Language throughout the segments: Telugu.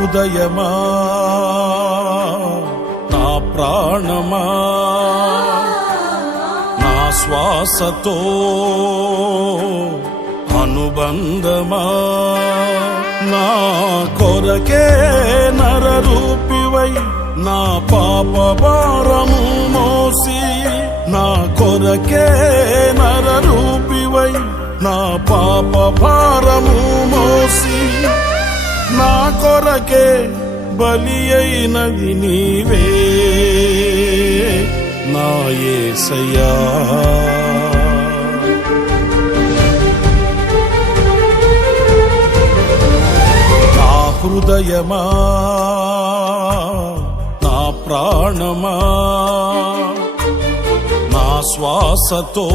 హృదయమా నా ప్రాణమా నా శ్వాసతో అనుబంధమా నా కొరకే నరరూపివై నా పాప భారము మోసి నా కొరకే నరరూపివై నా పాప భారము మోసి నా కొరకే బలి అయినది నీవే నా యేసయ్యా. నా హృదయమా నా ప్రాణమా నా శ్వాసతో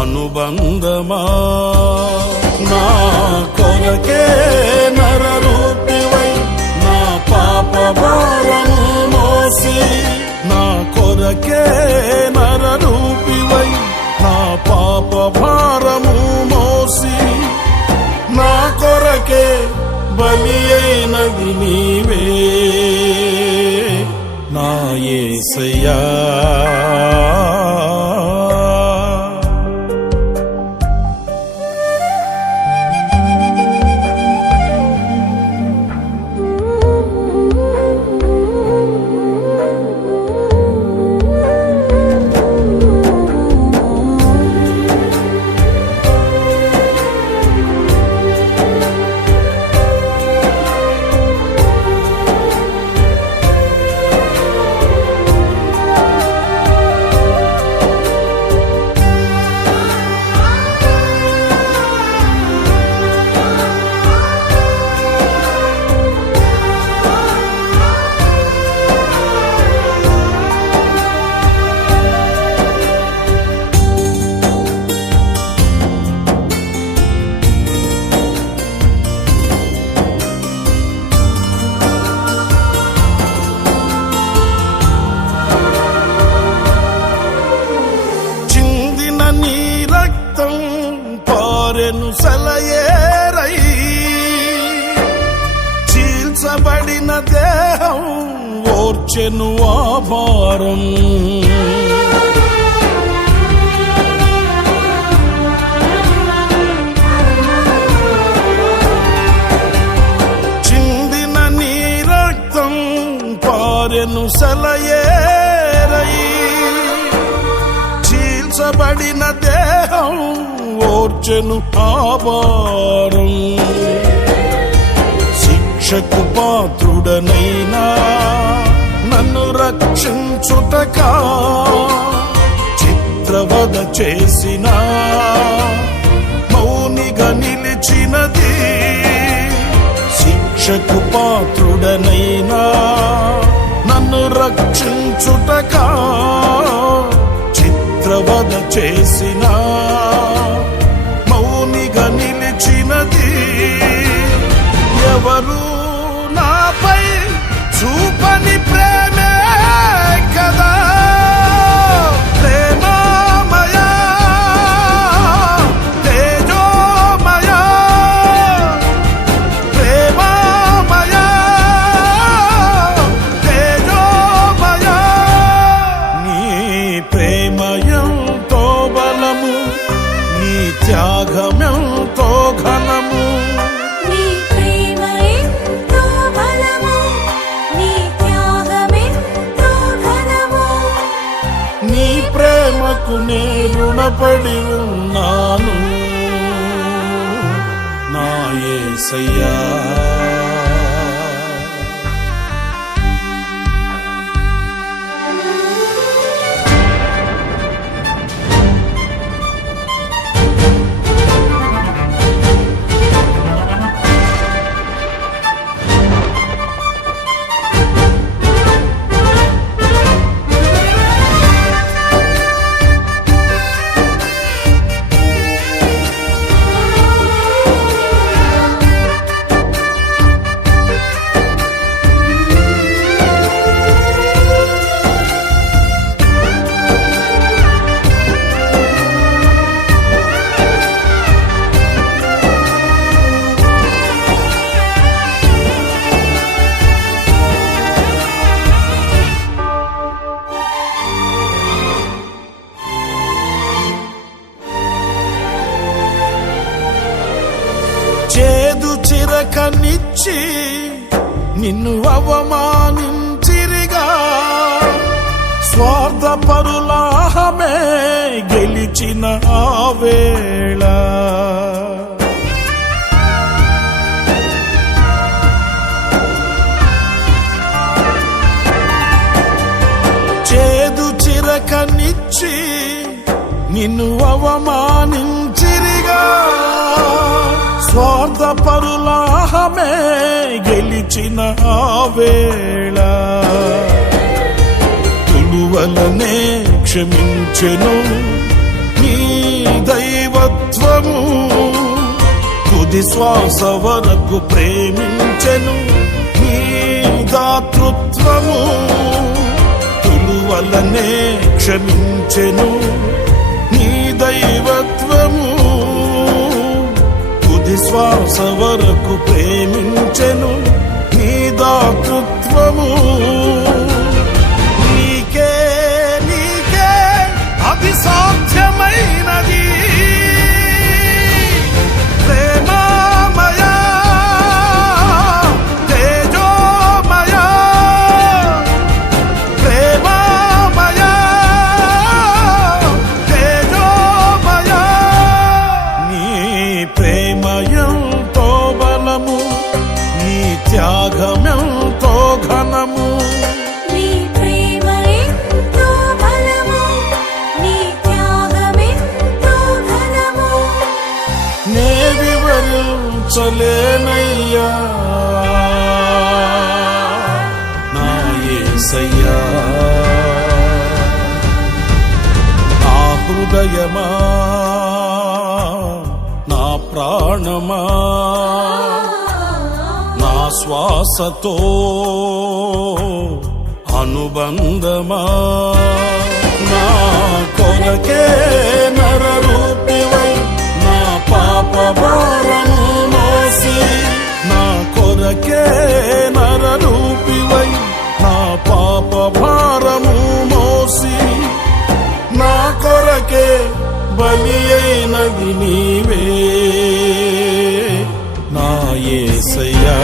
అనుబంధమా నా కొరకే నరరూపివై నా పాప భారము మోసి నా కొరకే నరరూపివై నా పాప భారము మోసి నా కొరకే బలి అయినది నీవే నా యేసయ్యా. సెలయేరై చీల్చబడిన దేహం ఓర్చెను ఆ భారం చిందిన నీ రక్తం పారెను సెలయేరై చీల్చబడిన దేహం ఓర్చెను ఆ భారం శిక్షకు పాత్రుడనైనా నన్ను రక్షించుటకా చిత్రవద చేసిన మౌనిగా నిలిచినది శిక్షకు పాత్రుడనైనా నన్ను రక్షించుటకా చిత్రవద చేసిన మౌనిగా నిలిచినది ఎవరు నాపై చూపని ప్రేమే కదా ప్రేమమయా తేజోమయా ప్రేమమయా తేజోమయా నీ ప్రేమయంతో బలము నీ త్యాగమెంతో ఘనము నే రుణపడి ఉన్నాను నా యేసయ్యా. చిరకనిచ్చి నిన్ను అవమానించిరిగా, స్వార్థపరులాహమే గెలిచిన ఆ వేళ. చేదు చిరకనిచ్చి నిన్ను అవమానించిరిగా, స్వార్థపరులాహమే గెలిచిన ఆ వేళ. తులువలనే క్షమించెను నీ దైవత్వము, తుది శ్వాస వరకు ప్రేమించెను నీ దాతృత్వము. తులువలనే క్షమించెను నీ దైవత్వము, తుది శ్వాస వరకు ప్రేమించెను నీ దాతృత్వము. నీకే నీకే అది సాధ్యమైనది, ప్రేమమయా తేజోమయా, ప్రేమమయా తేజోమయా. నీ ప్రేమయంతో బలము, నీ త్యాగమెంతో ఘనము. నీ ప్రేమ ఎంతో బలము, నీ త్యాగమెంతో ఘనము. నే వివరించలేనయ్యా నా యేసయ్యా. నా హృదయమా, నా ప్రాణమా, నా శ్వాసతో అనుబంధమా, నా కొరకే నరరూపివై నా పాప భారము మోసి, నా కొరకే నరరూపివై నా పాప భారము మోసి, నా కొరకే బలి అయినది నీవే నా యేసయ్యా.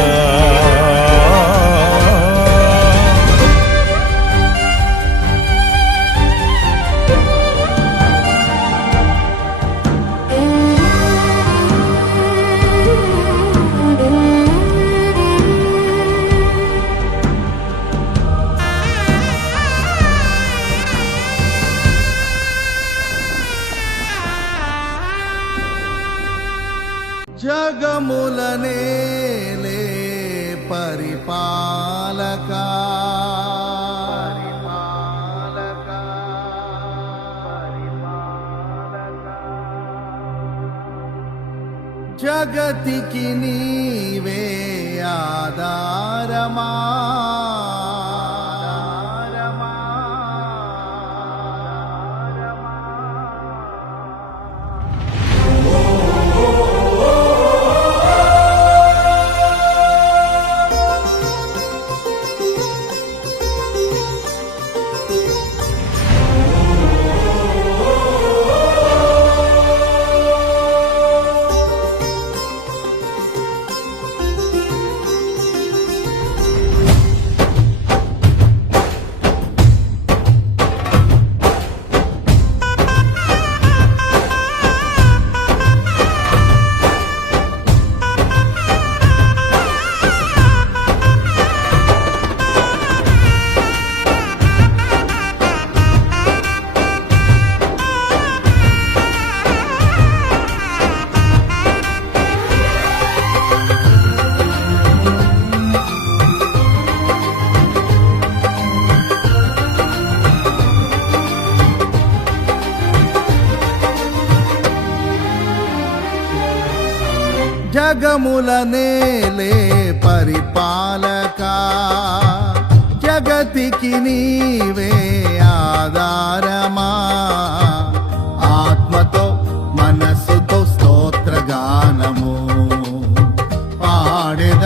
జగములనేలే పరిపాలకా, జగతికి నీవే ఆధారమా, జగములనేలే పరిపాలకా, జగతికి నీవే ఆధారమా. ఆత్మతో మనస్సుతో స్తోత్రగానము పాడెద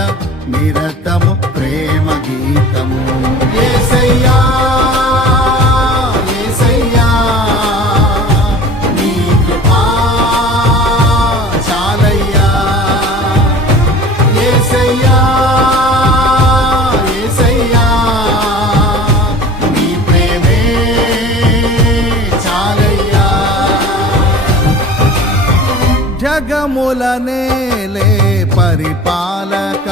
నిరతము ప్రేమ గీతము. యేసయ్యా యేసయ్యా, నీ కృపా చాలయ్యా. యేసయ్యా జగముల నేలే పరిపాలక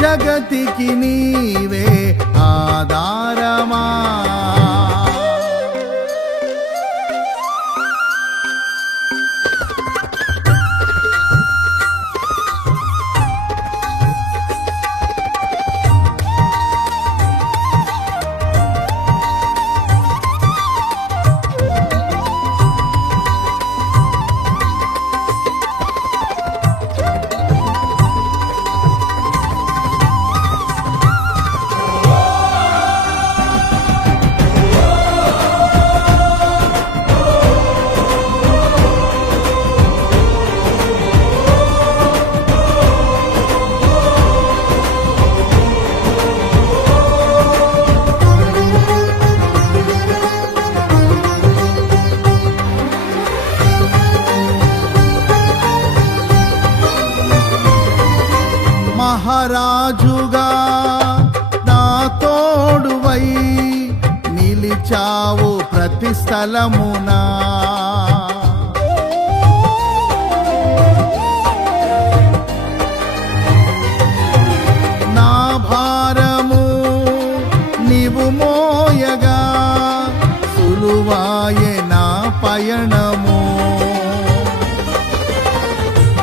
జగతికి నీవే ఆధారమా మహారాజుగా నా తోడువై నిలిచావు ప్రతి స్థలమునా నా భారము నీవు మోయగా సులువాయే నా పయనము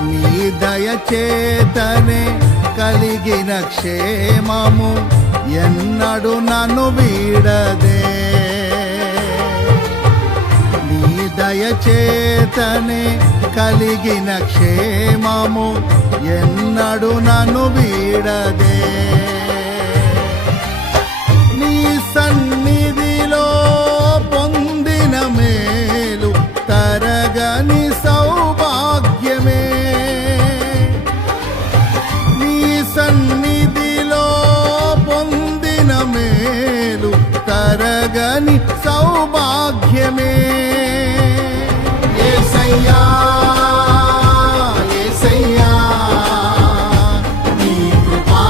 నీ దయచేతనే కలిగిన క్షేమము ఎన్నడు నన్ను వీడదే నీ దయచేతనే కలిగిన క్షేమము ఎన్నడు నన్ను వీడదే నీ సన్నిధిలో పొందిన మేలు తరగని సౌభాగ్యమే సన్నిధిలో పొందిన మేలు తరగని సౌభాగ్యమే యేసయ్యా యేసయ్యా నీ కృపా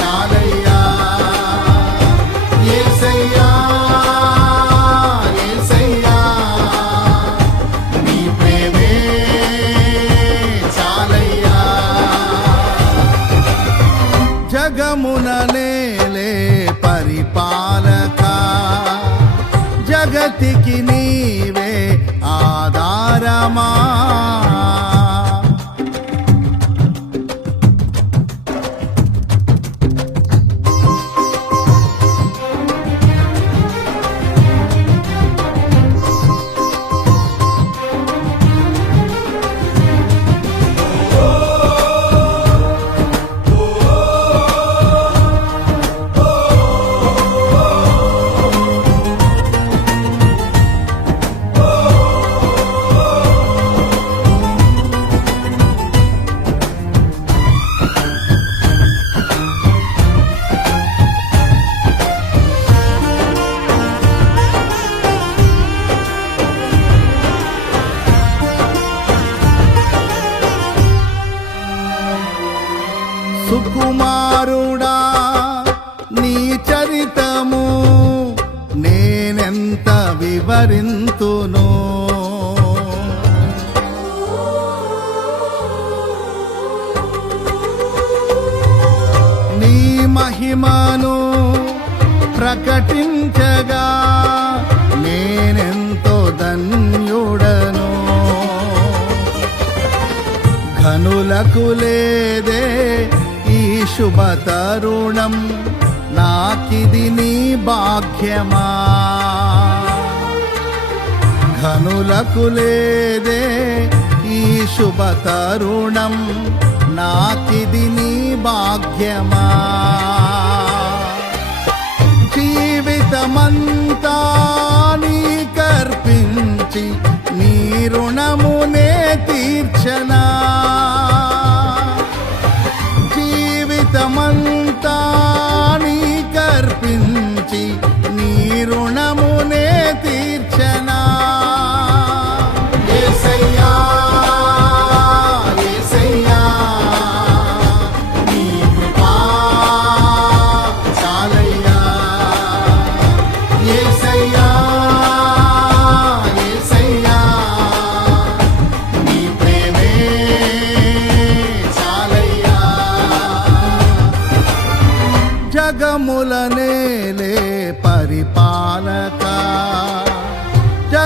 చాలయ్యా యేసయ్యా యేసయ్యా నీ ప్రేమే చాలయ్యా జగమున నేలే పరిపాలక జగతికి నీవే ఆధారమా సుకుమారుడా నీ చరితము నేనెంత వివరింతును నీ మహిమను ప్రకటించగా నేనెంతో ధన్యుడను ఘనులకు లేదే ఈ శుభ తరుణం నాకిది నీ భాగ్యమా ఘనులకు లేదే ఈ శుభ తరుణం నాకిది నీ భాగ్యమా జీవితమంతా నీకర్పించి నీ రుణమునే తీర్చనా జీవితమంతా నీకర్పించి నీ రుణమునే తీర్చనా యేసయ్యా యేసయ్యా నీ కృపా చాలయ్యా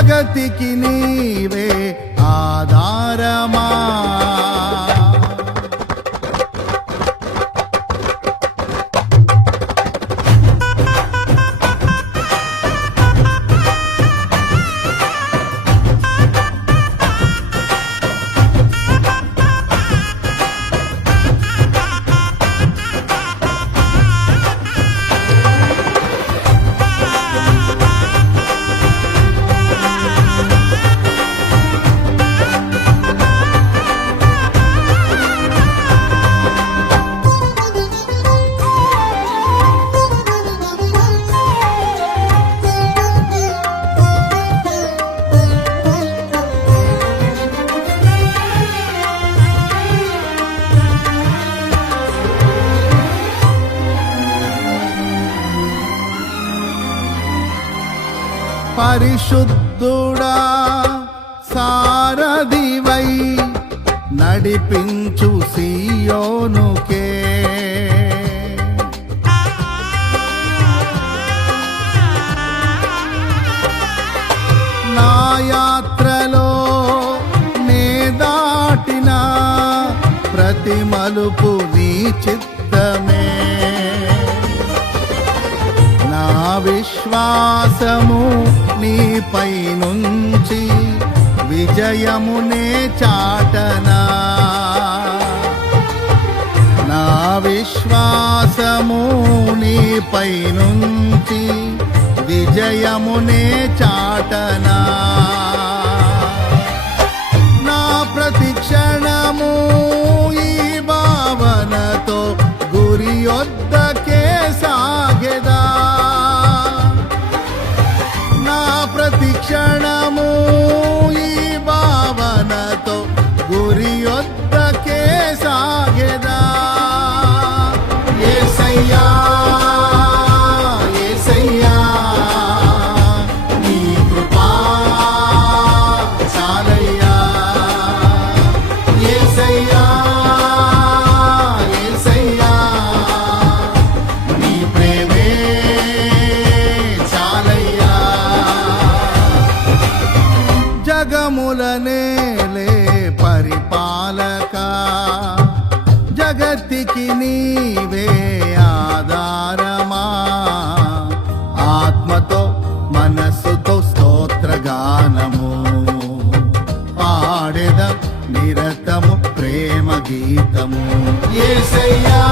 జగతికి నీవే ఆధారమా. పరిశుద్ధుడా సారథివై నడిపించు సియోనుకే. నా యాత్రలో నే దాటిన ప్రతి మలుపు నీ చిత్తమే. నా విశ్వాసము నీపై నుంచి విజయమునే చాటనా. నా విశ్వాసము నీపై నుంచి విజయమునే చాటనా. నా ప్రతి క్షణము ఈ భావనతో గురి యొద్దకే సాగెదా. నా ప్రతి క్షణము ఈ భావనతో గురి యొద్దకే సాగెదా. యేసయ్యా యేసయ్యా నీ కృపా చాలయ్యా. యేసయ్యా యేసయ్యా నీ ప్రేమే చాలయ్యా. జగములనేలే పరిపాలక జగతికి నీవే ఆధారమా. ఆత్మతో మనస్సుతో స్తోత్రగానము పాడెద నిరతము ప్రేమ గీతము. యేసయ్యా